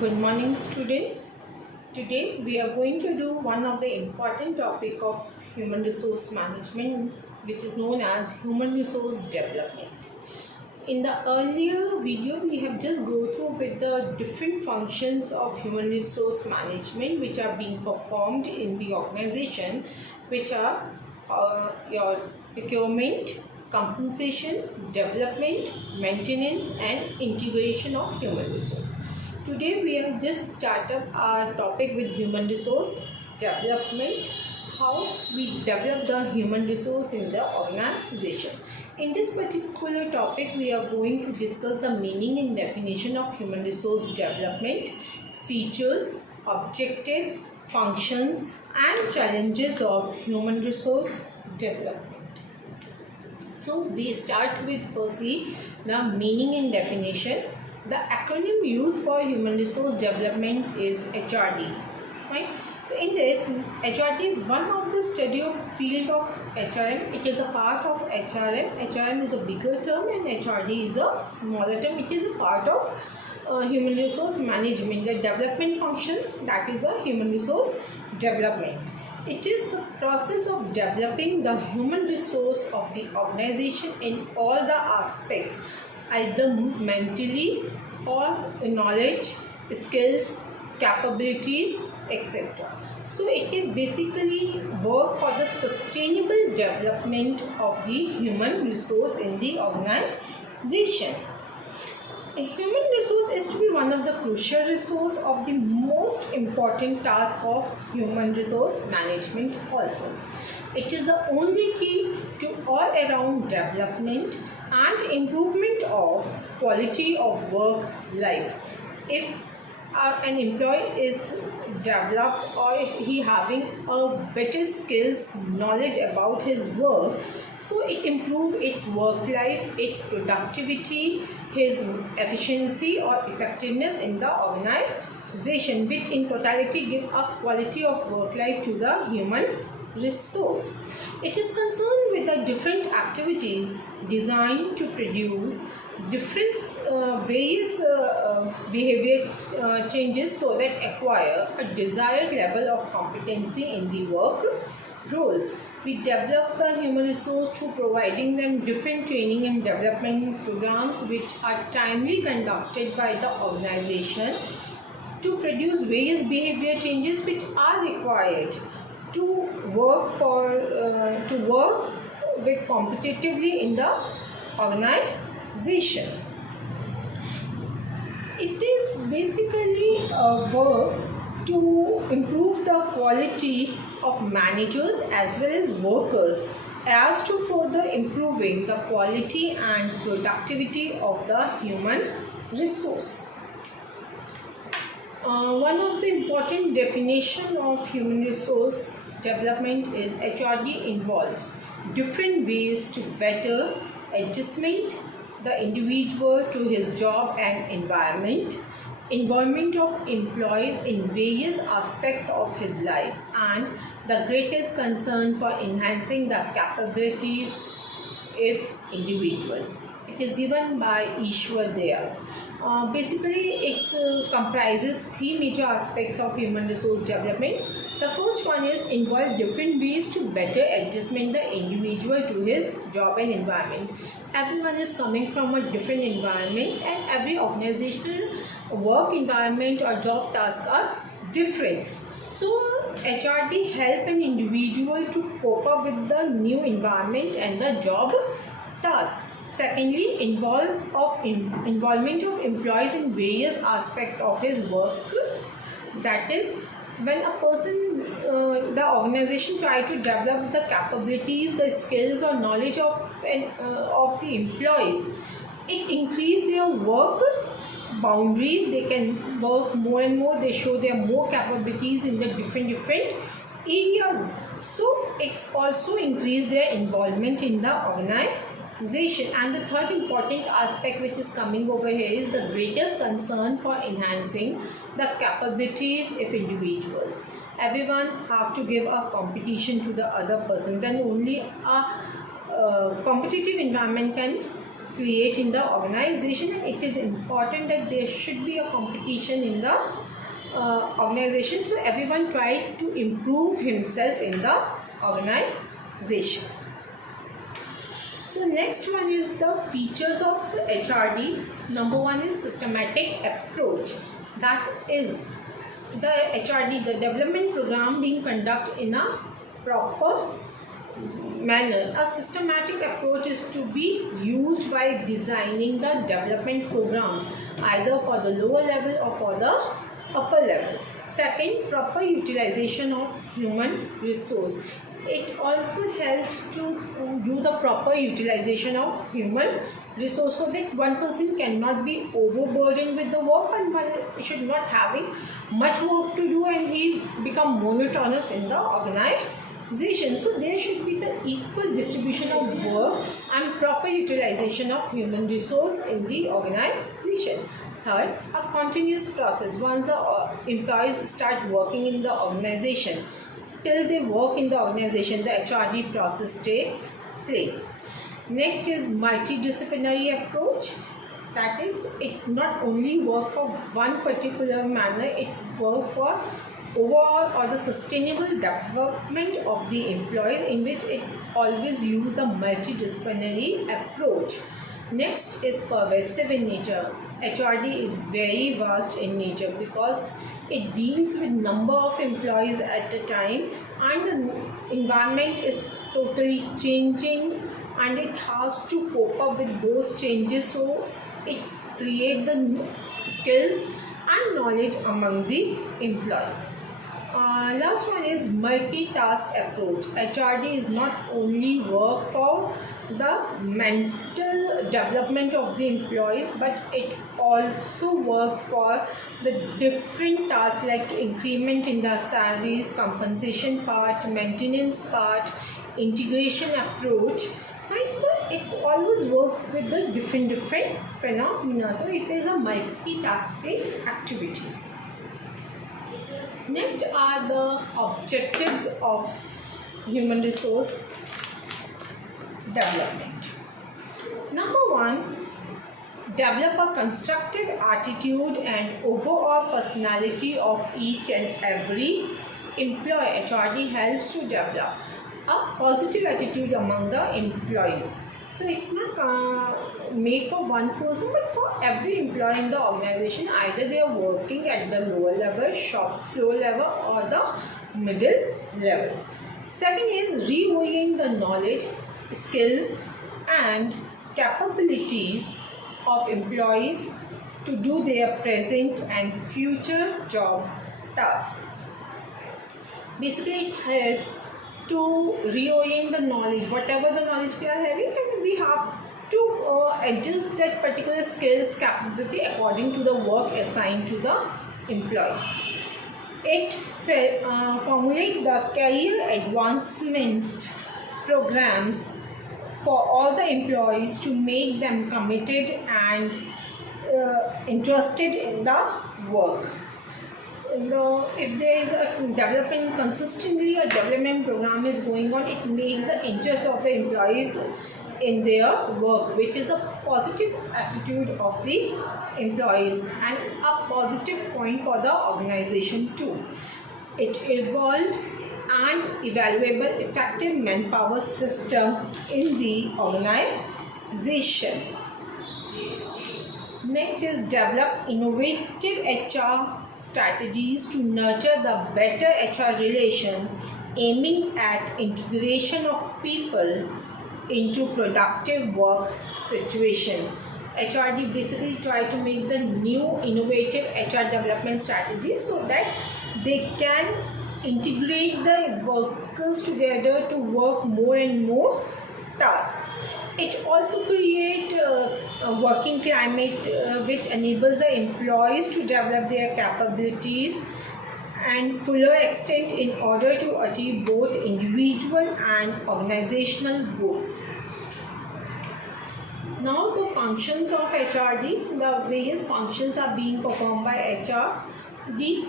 Good morning, students. Today we are going to do one of the important topic of human resource management, which is known as human resource development. In the earlier video, we have just go through with the different functions of human resource management which are being performed in the organization, which are your procurement, compensation, development, maintenance, and integration of human resource. Today we have just started our topic with human resource development, how we develop the human resource in the organization. In this particular topic, we are going to discuss the meaning and definition of human resource development, features, objectives, functions, and challenges of human resource development. So we start with firstly the meaning and definition. The acronym used for human resource development is HRD. Right? In this, HRD is one of the study of field of HRM. It is a part of HRM. HRM is a bigger term and HRD is a smaller term. It is a part of human resource management. The development functions, that is the human resource development. It is the process of developing the human resource of the organization in all the aspects, either mentally or knowledge, skills, capabilities, etc. So it is basically work for the sustainable development of the human resource in the organization. A human resource is to be one of the crucial resource of the most important task of human resource management also. It is the only key to all around development and improvement of quality of work life. If an employee is developed or he having a better skills, knowledge about his work, so it improves its work life, its productivity, his efficiency or effectiveness in the organization, which in totality give a quality of work life to the human resource. It is concerned with the different activities designed to produce different various behavior changes so that acquire a desired level of competency in the work roles. We develop the human resource through providing them different training and development programs which are timely conducted by the organization to produce various behavior changes which are required to work with competitively in the organization. It is basically a work to improve the quality of managers as well as workers as to further improving the quality and productivity of the human resource. One of the important definition of human resource development is HRD involves different ways to better adjustment the individual to his job and environment, involvement of employees in various aspects of his life, and the greatest concern for enhancing the capabilities of individuals. It is given by Ishwar Dayal. Basically, it comprises three major aspects of human resource development. The first one is involve different ways to better adjustment the individual to his job and environment. Everyone is coming from a different environment and every organizational work environment or job task are different. So HRD help an individual to cope up with the new environment and the job task. Secondly, involvement of employees in various aspects of his work. That is, when a person, the organization try to develop the capabilities, the skills or knowledge of the employees, it increase their work boundaries. They can work more and more. They show their more capabilities in the different areas. So it also increase their involvement in the organization. And the third important aspect which is coming over here is the greatest concern for enhancing the capabilities of individuals. Everyone have to give a competition to the other person, then only a competitive environment can create in the organization, and it is important that there should be a competition in the organization, so everyone try to improve himself in the organization. So next one is the features of HRDs. Number one is systematic approach. That is the HRD, the development program being conducted in a proper manner. A systematic approach is to be used by designing the development programs either for the lower level or for the upper level. Second, proper utilization of human resource. It also helps to do the proper utilization of human resource so that one person cannot be overburdened with the work and one should not having much work to do and he become monotonous in the organization. So there should be the equal distribution of work and proper utilization of human resource in the organization. Third, a continuous process. Once the employees start working in the organization, till they work in the organization, the HRD process takes place. Next is multidisciplinary approach. That is, it's not only work for one particular manner, it's work for overall or the sustainable development of the employees, in which it always use the multidisciplinary approach. Next is pervasive in nature. HRD is very vast in nature because it deals with number of employees at a time, and the environment is totally changing and it has to cope up with those changes, so it creates the skills and knowledge among the employees. Last one is multitask approach. HRD is not only work for the mental development of the employees, but it also work for the different tasks like increment in the salaries, compensation part, maintenance part, integration approach. Right? So it's always work with the different phenomena. So it is a multitasking activity. Next are the objectives of human resource development. Number one, develop a constructive attitude and overall personality of each and every employee. HRD helps to develop a positive attitude among the employees. So it's not made for one person, but for every employee in the organization, either they are working at the lower level, shop floor level, or the middle level. Second is reviewing the knowledge, skills and capabilities of employees to do their present and future job tasks. Basically, it helps to reorient the knowledge, whatever the knowledge we are having, and we have to adjust that particular skills capability according to the work assigned to the employees. It formulate the career advancement programs for all the employees to make them committed and interested in the work. If there is a development consistently, a development program is going on, it makes the interest of the employees in their work, which is a positive attitude of the employees and a positive point for the organization too. It involves an evaluable effective manpower system in the organization. Next is develop innovative HR strategies to nurture the better HR relations, aiming at integration of people into productive work situations. HRD basically try to make the new innovative HR development strategies so that they can integrate the workers together to work more and more tasks. It also creates a working climate which enables the employees to develop their capabilities and fuller extent in order to achieve both individual and organizational goals. Now the functions of HRD, the various functions are being performed by HRD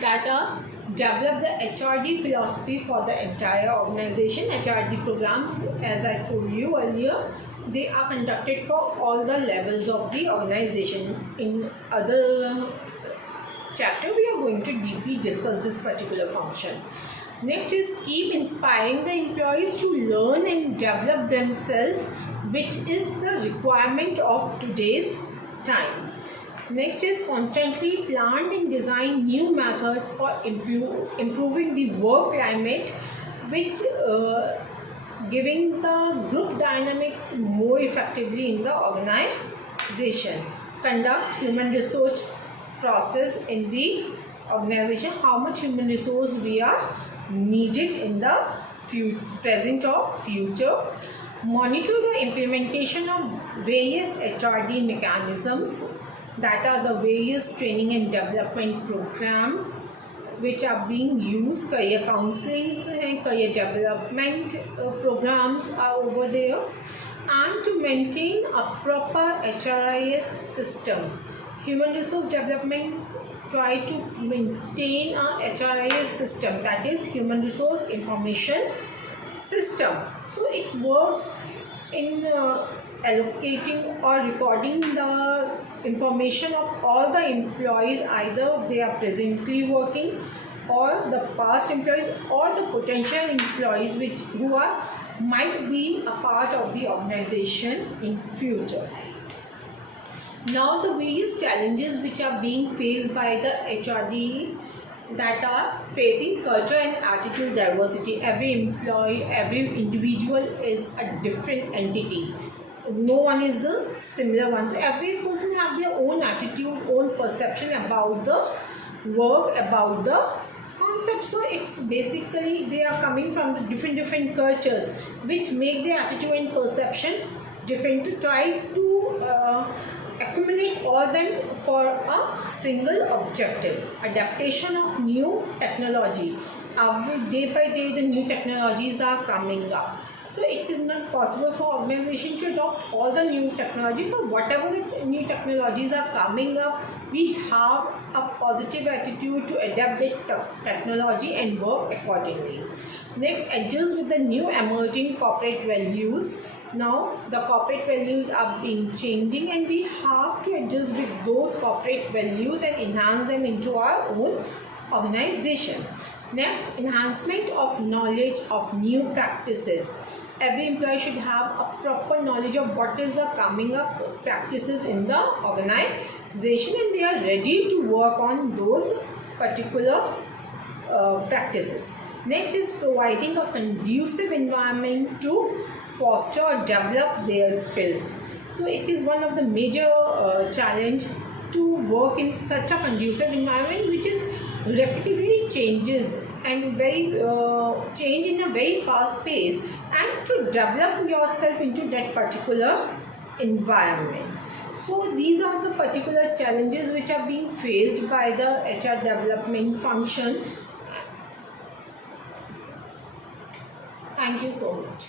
that are develop the HRD philosophy for the entire organization. HRD programs, as I told you earlier, they are conducted for all the levels of the organization. In other chapter, we are going to deeply discuss this particular function. Next is keep inspiring the employees to learn and develop themselves, which is the requirement of today's time. Next is constantly plan and design new methods for improving the work climate, which giving the group dynamics more effectively in the organization. Conduct human resource process in the organization, how much human resource we are needed in the present or future. Monitor the implementation of various HRD mechanisms, that are the various training and development programs which are being used. Career counseling and career development programs are over there. And to maintain a proper HRIS system, human resource development try to maintain a HRIS system, that is human resource information system. So it works in allocating or recording the information of all the employees, either they are presently working or the past employees or the potential employees who might be a part of the organization in future. Now the various challenges which are being faced by the HRD, that are facing culture and attitude diversity. Every employee, every individual is a different entity. No one is the similar one. So every person have their own attitude, own perception about the work, about the concept. So it's basically they are coming from the different cultures, which make their attitude and perception different, to try to accumulate all them for a single objective. Adaptation of new technology. Every day by day the new technologies are coming up. So it is not possible for organization to adopt all the new technology, but whatever the new technologies are coming up, we have a positive attitude to adapt the technology and work accordingly. Next, adjust with the new emerging corporate values. Now the corporate values are being changing, and we have to adjust with those corporate values and enhance them into our own organization. Next, enhancement of knowledge of new practices. Every employee should have a proper knowledge of what is the coming up practices in the organization, and they are ready to work on those particular practices. Next is providing a conducive environment to foster or develop their skills. So it is one of the major challenge to work in such a conducive environment, which is rapidly changes and change in a very fast pace, and to develop yourself into that particular environment. So these are the particular challenges which are being faced by the HR development function. Thank you so much.